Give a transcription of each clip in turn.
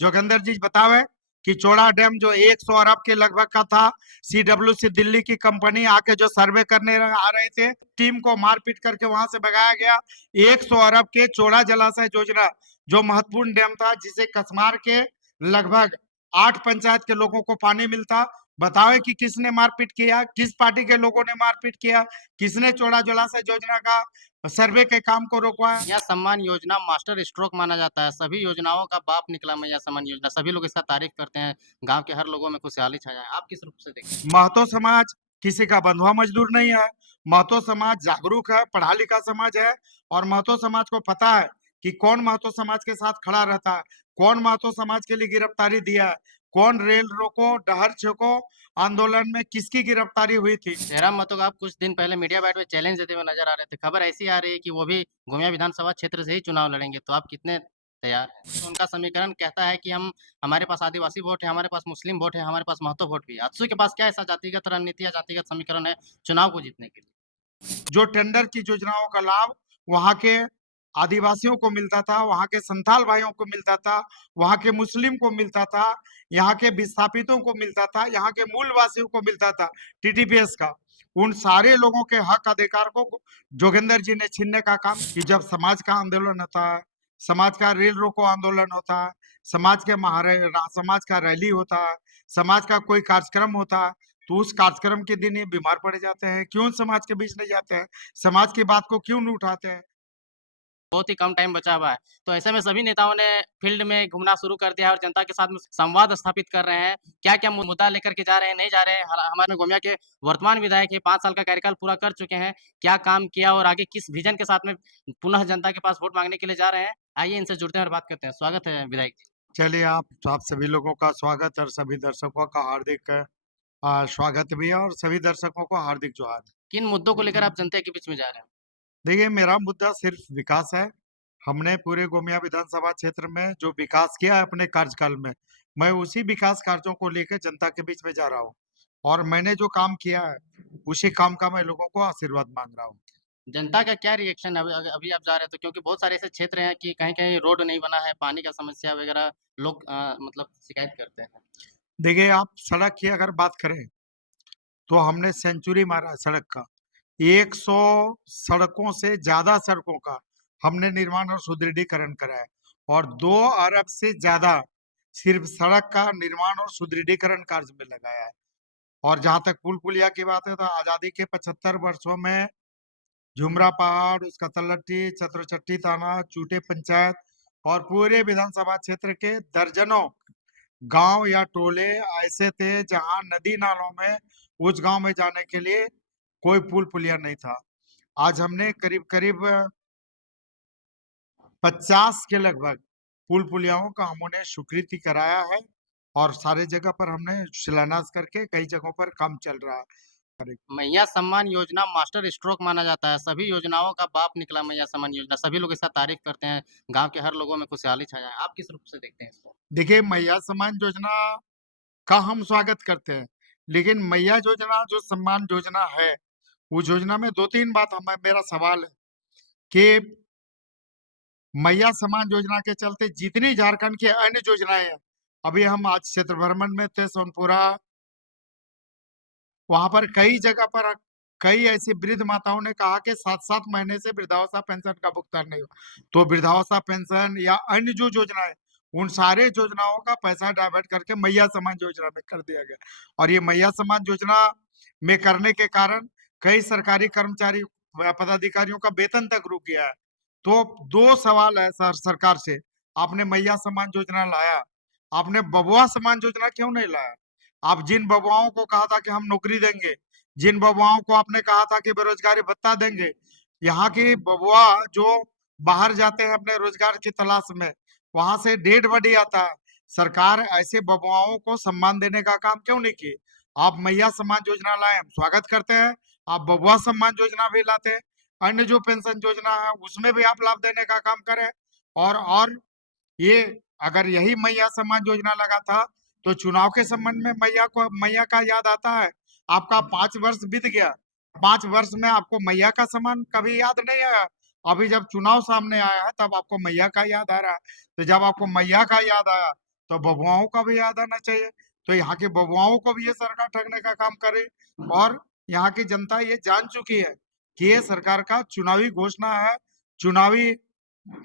जोगिंदर जी बतावे कि चौड़ा डैम जो 100 अरब के लगभग का था, सीडब्ल्यूसी दिल्ली की कंपनी आके जो सर्वे करने आ रहे थे, टीम को मारपीट करके वहां से भगाया गया। 100 अरब के चौड़ा जलाशय योजना जो महत्वपूर्ण डैम था, जिसे कसमार के लगभग 8 पंचायत के लोगों को पानी मिलता। बतावे कि किसने मारपीट किया, किस पार्टी के लोगों ने मारपीट किया, किसने चौड़ा जलाशय योजना का सर्वे के काम को रोकवाया। मैया सम्मान योजना मास्टर स्ट्रोक माना जाता है। सभी योजनाओं का बाप निकला मैया सम्मान योजना। सभी लोग इसका तारीफ करते हैं। गाँव के हर लोगों में खुशहाली छा जाए। आप किस रूप से देखते हैं? महतो समाज किसी का बंधुआ मजदूर नहीं है। महतो समाज जागरूक है, पढ़ा लिखा समाज है, और महतो समाज को पता है कि कौन महतो समाज के साथ खड़ा रहता है, कौन महतो समाज के लिए गिरफ्तारी दिया है, कौन रेल रोको डहर छेको आंदोलन में किसकी गिरफ्तारी हुई थी। जयराम महतो का आप कुछ दिन पहले मीडिया बाइट में चैलेंज देते हुए नजर आ रहे थे। खबर ऐसी आ रही है कि वो भी गोमिया विधानसभा क्षेत्र से ही चुनाव लड़ेंगे। तो आप कितने तैयार हैं? तो उनका समीकरण कहता है कि हम हमारे पास आदिवासी वोट है, हमारे पास मुस्लिम वोट है, हमारे पास महतो वोट भी है। अत्सु के पास क्या ऐसा जातिगत रणनीति या जातिगत समीकरण है चुनाव को जीतने के लिए? जो टेंडर की योजनाओं का लाभ वहां के आदिवासियों को मिलता था, वहां के संथाल भाइयों को मिलता था, वहां के मुस्लिम को मिलता था, यहाँ के विस्थापितों को मिलता था, यहाँ के मूलवासियों को मिलता था टीटीपीएस का, उन सारे लोगों के हक अधिकार को जोगिंदर जी ने छीनने का काम कि जब समाज का आंदोलन होता है, समाज का रेल रोको आंदोलन होता है, समाज के समाज का रैली होता है, समाज का कोई कार्यक्रम होता है, तो उस कार्यक्रम के दिन ये बीमार पड़ जाते हैं। क्यों समाज के बीच नहीं जाते हैं? समाज की बात को क्यों नहीं उठाते हैं? बहुत ही कम टाइम बचा हुआ है। तो ऐसे में सभी नेताओं ने फील्ड में घूमना शुरू कर दिया है और जनता के साथ में संवाद स्थापित कर रहे हैं। क्या-क्या मुद्दा लेकर के जा रहे हैं, नहीं जा रहे हैं। हमारे गोमिया के वर्तमान विधायक ये 5 साल का कार्यकाल पूरा कर चुके हैं। क्या काम किया और आगे किस विज़न के साथ में पुनः जनता के पास वोट माँगने के लिए जा रहे हैं? आइए इनसे जुड़ते हैं और बात करते हैं। स्वागत है विधायक जी। चलिए, आप सभी लोगों का स्वागत और सभी दर्शकों का हार्दिक स्वागत भी है, और सभी दर्शकों को हार्दिक जोहार। किन मुद्दों को लेकर आप जनता के बीच में जा रहे हैं? देखिए, मेरा मुद्दा सिर्फ विकास है। हमने पूरे गोमिया विधानसभा क्षेत्र में जो विकास किया है अपने कार्यकाल में, मैं उसी विकास कार्यों को लेकर जनता के बीच में जा रहा हूँ, और मैंने जो काम किया है, उसी काम का मैं लोगों को आशीर्वाद मांग रहा हूँ। जनता का क्या रिएक्शन है अभी आप जा रहे हैं तो? क्योंकि बहुत सारे ऐसे क्षेत्र हैं कि कहीं-कहीं रोड नहीं बना है, पानी का समस्या वगैरह लोग मतलब शिकायत करते हैं। देखिए, आप सड़क की अगर बात करें, तो हमने सेंचुरी मारा है सड़क का। 100 सड़कों से ज्यादा सड़कों का हमने निर्माण और सुदृढ़ीकरण करा है, और 2 अरब से ज्यादा सिर्फ सड़क का निर्माण और सुदृढ़ीकरण कार्य में लगाया है। और जहां तक पुल पुलिया की बात है, तो आजादी के 75 वर्षों में झुमरा पहाड़, उसका तलट्टी, चतुरचट्टी थाना, चूटे पंचायत और पूरे विधानसभा क्षेत्र के दर्जनों गांव या टोले ऐसे थे जहां नदी नालों में उस गांव में जाने के लिए कोई पुल पुलिया नहीं था। आज हमने करीब करीब 50 के लगभग पुल पुलियाओं का हमने स्वीकृति कराया है, और सारे जगह पर हमने शिलान्यास करके कई जगहों पर काम चल रहा है। मैया सम्मान योजना मास्टर स्ट्रोक माना जाता है। सभी योजनाओं का बाप निकला मैया सम्मान योजना। सभी लोग इसका तारीफ करते हैं। गाँव के हर लोगों में खुशहाली छा जाए। आप किस रूप से देखते हैं इसको? देखिए, मैया सम्मान योजना का हम स्वागत करते हैं, लेकिन मैया योजना जो सम्मान योजना है, उस योजना में 2-3 बात हमें मेरा सवाल है कि मैया सम्मान योजना के चलते जितनी झारखंड की अन्य योजनाएं हैं, अभी हम आज क्षेत्र भ्रमण में थे सोनपुरा, वहां पर कई जगह पर कई ऐसी वृद्ध माताओं ने कहा कि 7-7 महीने से वृद्धावस्था पेंशन का भुगतान नहीं हुआ। तो वृद्धावस्था पेंशन या अन्य जो योजनाएं, उन सारे योजनाओं का पैसा डाइवर्ट करके मैया सम्मान योजना में कर दिया गया, और ये मैया सम्मान योजना में करने के कारण कई सरकारी कर्मचारी व पदाधिकारियों का वेतन तक रुक गया है। तो 2 सवाल है सरकार से, आपने मैया सम्मान योजना लाया, आपने बबुआ सम्मान योजना क्यों नहीं लाया? आप जिन बबुआओं को कहा था कि हम नौकरी देंगे, जिन बबुआओं को आपने कहा था कि बेरोजगारी भत्ता देंगे, यहाँ की बबुआ जो बाहर जाते हैं अपने रोजगार की तलाश में, वहां से डेड बॉडी आता है। सरकार ऐसे बबुआओं को सम्मान देने का काम क्यों नहीं की? आप मैया सम्मान योजना लाए, हम स्वागत करते हैं। आप बबुआ सम्मान योजना भी लाते हैं, अन्य जो पेंशन योजना है उसमें भी आप लाभ देने का काम करें। और ये अगर यही मैया सम्मान योजना लगा था, तो चुनाव के संबंध में मैया का याद आता है? आपका 5 वर्ष बीत गया, 5 वर्ष में आपको मैया का सम्मान कभी याद नहीं आया। अभी जब चुनाव सामने आया है, तब आपको मैया का याद आ रहा है। तो जब आपको मैया का याद आया, तो बबुआओं का भी याद आना चाहिए। तो यहाँ के बबुआओं को भी ये सरकार ठगने का काम कर रही है और यहाँ की जनता ये जान चुकी है कि ये सरकार का चुनावी घोषणा है, चुनावी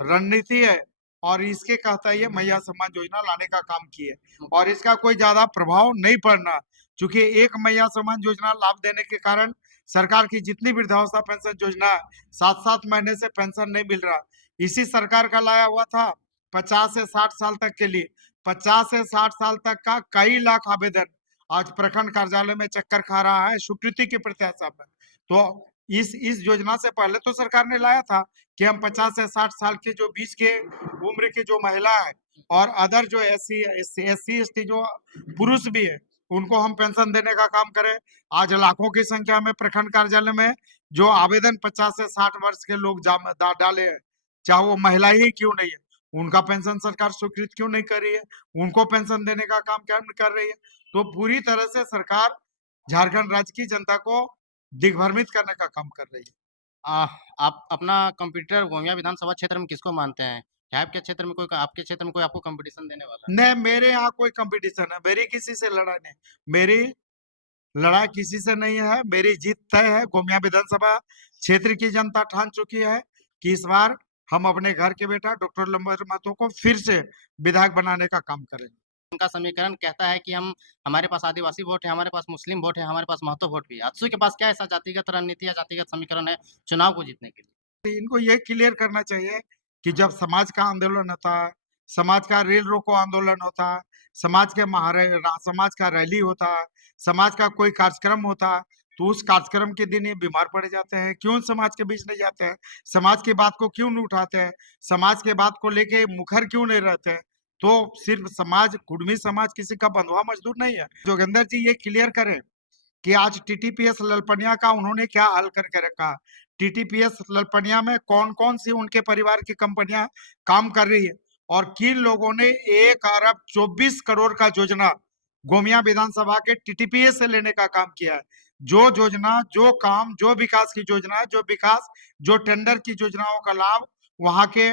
रणनीति है और इसके कहता ये मैया सम्मान योजना लाने का काम की है और इसका कोई ज्यादा प्रभाव नहीं पड़ना, क्योंकि एक मैया सम्मान योजना लाभ देने के कारण सरकार की जितनी वृद्धावस्था पेंशन योजना है 7-7 महीने से पेंशन नहीं मिल रहा। इसी सरकार का लाया हुआ था 50 से 60 साल तक के लिए। 50 से 60 साल तक का कई लाख आवेदन आज प्रखंड कार्यालय में चक्कर खा रहा है स्वीकृति की प्रत्याशा में। तो इस योजना से पहले तो सरकार ने लाया था कि हम 50 से 60 साल के जो बीच के उम्र की जो महिला है और अदर जो एससी एसटी जो पुरुष भी है उनको हम पेंशन देने का काम करें। आज लाखों की संख्या में प्रखंड कार्यालय में जो आवेदन 50 से 60 वर्ष के लोग डाले हैं, चाहे वो महिला ही क्यों नहीं है, उनका पेंशन सरकार स्वीकृत क्यों नहीं कर रही है, उनको पेंशन देने का काम क्या कर रही है। तो पूरी तरह से सरकार झारखंड राज्य की जनता को दिग्भ्रमित करने का काम कर रही है। आ, आप अपना कंप्यूटर गोमिया विधानसभा क्षेत्र में किसको मानते हैं? क्या आपके क्षेत्र में कोई आपको कंपटीशन देने वाला है? नहीं, मेरे यहाँ कोई कंपटीशन है, मेरी किसी से लड़ाई नहीं। मेरी लड़ाई किसी से नहीं है, मेरी जीत तय है। गोमिया विधानसभा क्षेत्र की जनता ठान चुकी है कि इस बार हम अपने घर के बेटा डॉक्टर लंबोदर महतो को फिर से विधायक बनाने का काम करेंगे। उनका समीकरण कहता है कि हम हमारे पास आदिवासी वोट है, हमारे पास मुस्लिम वोट है, हमारे पास महतो वोट भी है। अज्सू के पास क्या ऐसा जातिगत रणनीति या जातिगत समीकरण है चुनाव को जीतने के लिए? इनको ये क्लियर करना चाहिए कि जब समाज का आंदोलन होता है, समाज का रेल रोको आंदोलन होता है, समाज का रैली होता है, समाज का कोई कार्यक्रम होता है, तो उस कार्यक्रम के दिन ये बीमार पड़ जाते हैं। क्यों समाज के बीच नहीं जाते हैं? समाज की बात को क्यों नहीं उठाते हैं? समाज के बात को लेके मुखर क्यों नहीं रहते हैं? तो सिर्फ समाज, कुर्मी समाज किसी का बंधुआ मजदूर नहीं है। जोगिंदर जी ये क्लियर करें कि आज टीटीपीएस ललपनिया का उन्होंने क्या हल करके रखा। टीटीपीएस ललपनिया में कौन-कौन सी उनके परिवार की कंपनियां काम कर रही है और किन लोगों ने 1 अरब 24 करोड़ का योजना गोमिया विधानसभा के टीटीपीएस से लेने का काम किया है। जो योजना, जो काम, जो विकास की योजना, जो विकास, जो टेंडर की योजनाओं का लाभ वहां के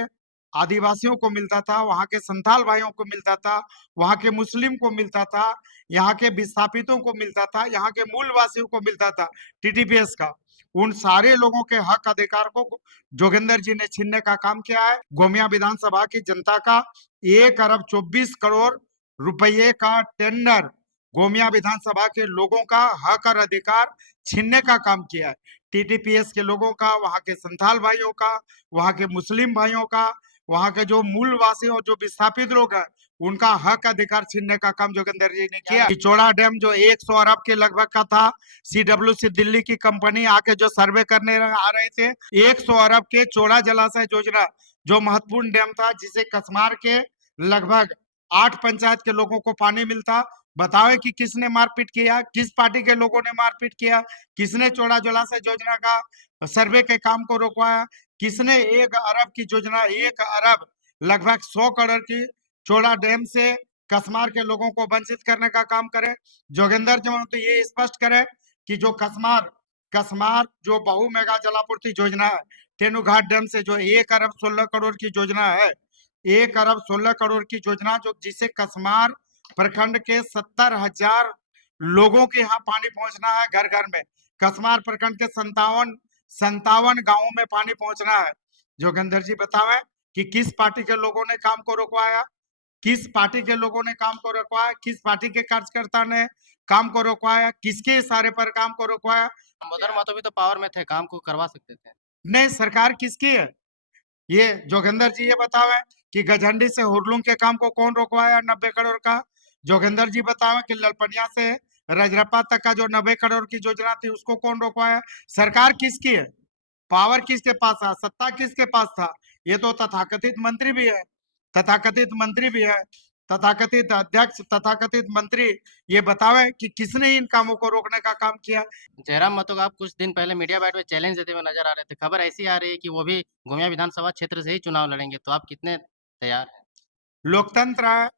आदिवासियों को मिलता था, वहां के संथाल भाइयों को मिलता था, वहां के मुस्लिम को मिलता था, यहाँ के विस्थापितों को मिलता था, यहाँ के मूलवासियों को मिलता था टीटीपीएस का। उन सारे लोगों के हक अधिकार को जोगिंदर जी ने छीनने का काम किया है। गोमिया विधानसभा की जनता का 1 अरब 24 करोड़ रुपये का टेंडर गोमिया विधानसभा के लोगों का हक और अधिकार छीनने का काम किया है। टीटीपीएस के लोगों का, वहां के संथाल भाइयों का, वहां के मुस्लिम भाइयों का, वहां के जो मूलवासी और जो विस्थापित लोग हैं उनका हक अधिकार छीनने का काम जोगिंदर जी ने किया। चौड़ा डैम जो 100 अरब के लगभग का था, सीडब्ल्यूसी दिल्ली की कंपनी आके जो सर्वे करने आ रहे थे, 100 अरब के चौड़ा जलाशय योजना जो महत्वपूर्ण डैम था जिसे कसमार के लगभग 8 पंचायत के लोगों को पानी मिलता। बताओ कि किसने मारपीट किया, किस पार्टी के लोगों ने मारपीट किया, किसने चौड़ा जलाशय योजना का सर्वे के काम को रोकवाया, किसने 1 अरब की योजना, 1 अरब लगभग 100 करोड़ की चौड़ा डैम से कसमार के लोगों को वंचित करने का काम करे। जोगिंदर जी तो ये स्पष्ट करे कि जो कसमार कसमार जो बहु मेगा जलापूर्ति योजना है, तेनुघाट डैम से जो 1 अरब 16 करोड़ की योजना है, 1 अरब 16 करोड़ की योजना जो जिसे कसमार प्रखंड के 70,000 लोगों के यहाँ पानी पहुंचना है घर घर में। कसमार प्रखंड के 57 गांवों में पानी पहुंचना है। जोगिंदर जी बतावें कि किस पार्टी के लोगों ने काम को रोकवाया, किस पार्टी के लोगों ने काम को रोकवाया, किस पार्टी के कार्यकर्ता ने काम को रोकवाया, किसके इशारे पर काम को रोकवाया। दामोदर महतो भी तो पावर में थे, काम को करवा सकते थे। नहीं, सरकार किसकी है? ये जोगिंदर जी ये बतावें कि गझंडी से हुरलुंग के काम को कौन रोकवाया 90 करोड़ का। जोगिंदर जी बतावें कि ललपनिया से रजरप्पा तक का जो 90 करोड़ की योजना थी उसको कौन रोकवाया। सरकार किसकी है? पावर किसके पास था, सत्ता किसके पास था? ये तो तथाकथित मंत्री भी है, तथाकथित मंत्री भी है, तथाकथित अध्यक्ष, तथाकथित मंत्री। ये बतावे कि किसने इन कामों को रोकने का काम किया। जयराम महतो को आप कुछ दिन पहले मीडिया बाइट में चैलेंज देते हुए नजर आ रहे थे। खबर ऐसी आ रही है कि वो भी गोमिया विधानसभा क्षेत्र से ही चुनाव लड़ेंगे, तो आप कितने तैयार हैं? लोकतंत्र है,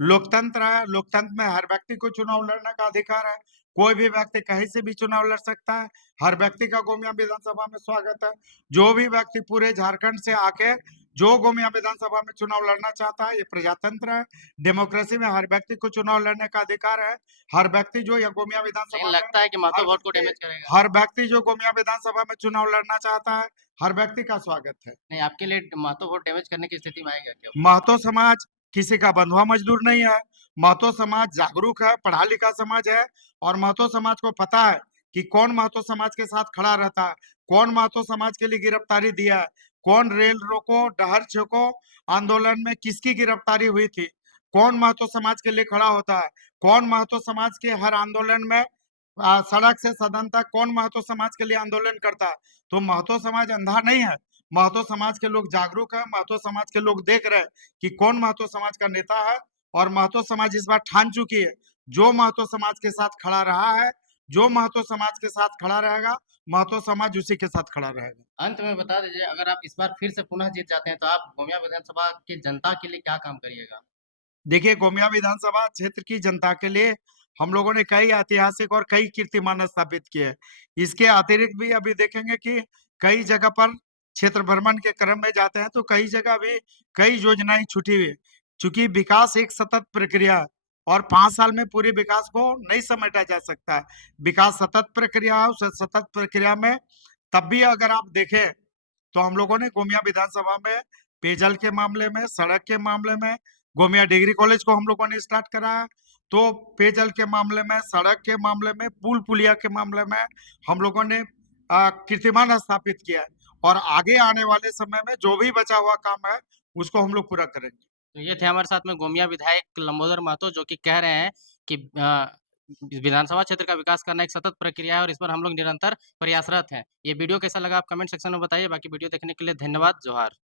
लोकतंत्र है, लोकतंत्र में हर व्यक्ति को चुनाव लड़ने का अधिकार है। कोई भी व्यक्ति कहीं से भी चुनाव लड़ सकता है। हर व्यक्ति का गोमिया विधानसभा में स्वागत है। जो भी व्यक्ति पूरे झारखंड से आके जो गोमिया विधानसभा में चुनाव लड़ना चाहता है, ये प्रजातंत्र है। डेमोक्रेसी में हर व्यक्ति को चुनाव लड़ने का अधिकार है। हर व्यक्ति जो या गोमिया लेकिन विधानसभा में लगता है कि महतो हर वोट को व्यक्ति डैमेज करेगा। हर व्यक्ति जो गोमिया विधानसभा में चुनाव लड़ना चाहता है, हर व्यक्ति का स्वागत है। नहीं, आपके लिए महतो वोट डैमेज करने की स्थिति में आएगा क्या? महतो समाज किसी का बंधुआ मजदूर नहीं है। महतो समाज जागरूक है, पढ़ा लिखा समाज है और महतो समाज को पता है कि कौन महतो समाज के साथ खड़ा रहता है, कौन महतो समाज के लिए गिरफ्तारी दिया है, कौन रेल रोको डहर छेको आंदोलन में किसकी गिरफ्तारी हुई थी, कौन महतो समाज के लिए खड़ा होता है, कौन महतो समाज के हर आंदोलन में सड़क से सदन तक कौन महतो समाज के लिए आंदोलन करता है। तो महतो समाज अंधा नहीं है। महतो समाज के लोग जागरूक है। महतो समाज के लोग देख रहे हैं कि कौन महतो समाज का नेता है और महतो समाज इस बार ठान चुकी है, जो महतो समाज के साथ खड़ा रहा है, जो महतो समाज के साथ खड़ा रहेगा, महतो समाज उसी के साथ खड़ा रहेगा। अंत में बता दीजिए, अगर आप इस बार फिर से पुनः जीत जाते हैं तो आप गोमिया विधानसभा की जनता के लिए क्या काम करिएगा? देखिए, गोमिया विधानसभा क्षेत्र की जनता के लिए हम लोगों ने कई ऐतिहासिक और कई कीर्तिमान स्थापित किए हैं। इसके अतिरिक्त भी अभी देखेंगे कि कई जगह पर क्षेत्र भ्रमण के क्रम में जाते हैं तो कई जगह भी कई योजनाएं छूटी हुई है। चूंकि विकास एक सतत प्रक्रिया है और 5 साल में पूरे विकास को नहीं समेटा जा सकता है। विकास सतत प्रक्रिया है। उस सतत प्रक्रिया में तब भी अगर आप देखें तो हम लोगों ने गोमिया विधानसभा में पेयजल के मामले में, सड़क के मामले में, गोमिया डिग्री कॉलेज को हम लोगों ने स्टार्ट कराया। तो पेयजल के मामले में, सड़क के मामले में, पुल पुलिया के मामले में हम लोगों ने कीर्तिमान स्थापित किया है और आगे आने वाले समय में जो भी बचा हुआ काम है, उसको हम लोग पूरा करेंगे। तो ये थे हमारे साथ में गोमिया विधायक लंबोदर महतो, जो कि कह रहे हैं कि विधानसभा क्षेत्र का विकास करना एक सतत प्रक्रिया है और इस पर हम लोग निरंतर प्रयासरत हैं। ये वीडियो कैसा लगा आप कमेंट सेक्शन में बताइए। बाकी वीडियो देखने के लिए धन्यवाद। जोहार।